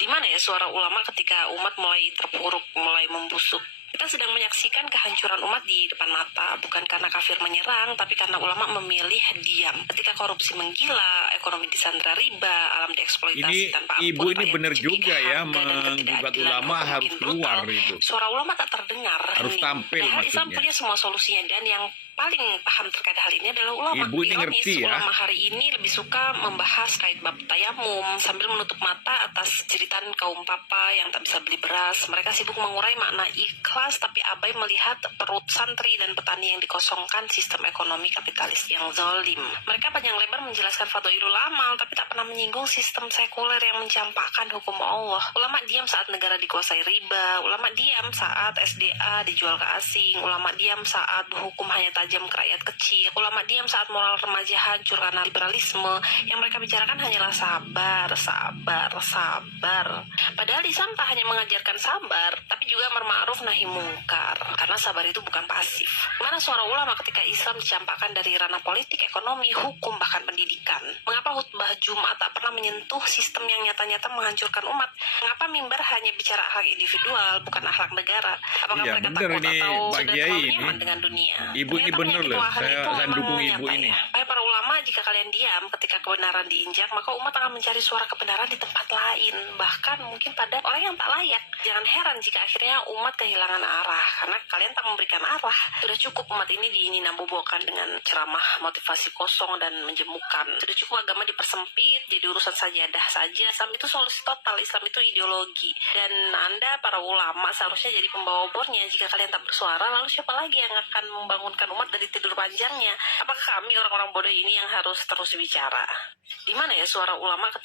Di mana ya suara ulama ketika umat mulai terpuruk, mulai membusuk? Kita sedang menyaksikan kehancuran umat di depan mata, bukan karena kafir menyerang, tapi karena ulama memilih diam. Ketika korupsi menggila, ekonomi disandra riba, alam dieksploitasi Ini tanpa ampun, ibu ini rakyat benar dijepit juga ya, harga, dan menggugat ketidakadilan ulama hukum harus makin keluar brutal. itu. Suara ulama tak terdengar. Harus tampil Padahal Islam maksudnya. punya semua solusinya, dan yang paling paham terkait hal ini adalah ulama. Ibu ini Ironis, ngerti ya. ulama hari ini lebih suka membahas kait bab tayamum sambil menutup mata atas jeritan kaum papa yang tak bisa beli beras. Mereka sibuk mengurai makna ikhlas, tapi abai melihat perut santri dan petani yang dikosongkan sistem ekonomi kapitalis yang zalim. Mereka panjang lebar menjelaskan fadhailul amal, tapi tak pernah menyinggung sistem sekuler yang mencampakkan hukum Allah. Ulama diam saat negara dikuasai riba, ulama diam saat SDA dijual ke asing, ulama diam saat hukum hanya tajam ke rakyat kecil, ulama diam saat moral remaja hancur karena liberalisme. Yang mereka bicarakan hanyalah sabar, sabar, sabar. Padahal Islam tak hanya mengajarkan sabar, tapi juga amar ma'ruf nahi mungkar. Karena sabar itu bukan pasif. Mana suara ulama ketika Islam dicampakkan dari ranah politik, ekonomi, hukum, bahkan pendidikan? Mengapa khutbah Jumat tak pernah menyentuh sistem yang nyata-nyata menghancurkan umat? Mengapa mimbar hanya bicara hak individual, bukan akhlak negara? Apakah Iya, mereka bener takut ini, atau Pak sudah Kiai terlalu ini. nyaman dengan dunia? Ibu ini Ternyata bener penyakit loh, wahan itu saya memang dukung ibu nyata ini. ya. Hai para ulama, jika kalian diam ketika kebenaran diinjak, maka umat akan mencari suara kebenaran di tempat lain, bahkan mungkin pada orang yang tak layak. Jangan heran jika akhirnya umat kehilangan arah, karena kalian tak memberikan arah. Sudah cukup umat ini dininabobokan dengan ceramah motivasi kosong dan menjemukan. Sudah cukup agama dipersempit jadi urusan sajadah saja. Islam itu solusi total, Islam itu ideologi. Dan Anda para ulama seharusnya jadi pembawa obornya. Jika kalian tak bersuara, lalu siapa lagi yang akan membangunkan umat dari tidur panjangnya? Apakah kami orang-orang bodoh ini yang harus terus bicara? Di mana ya suara ulama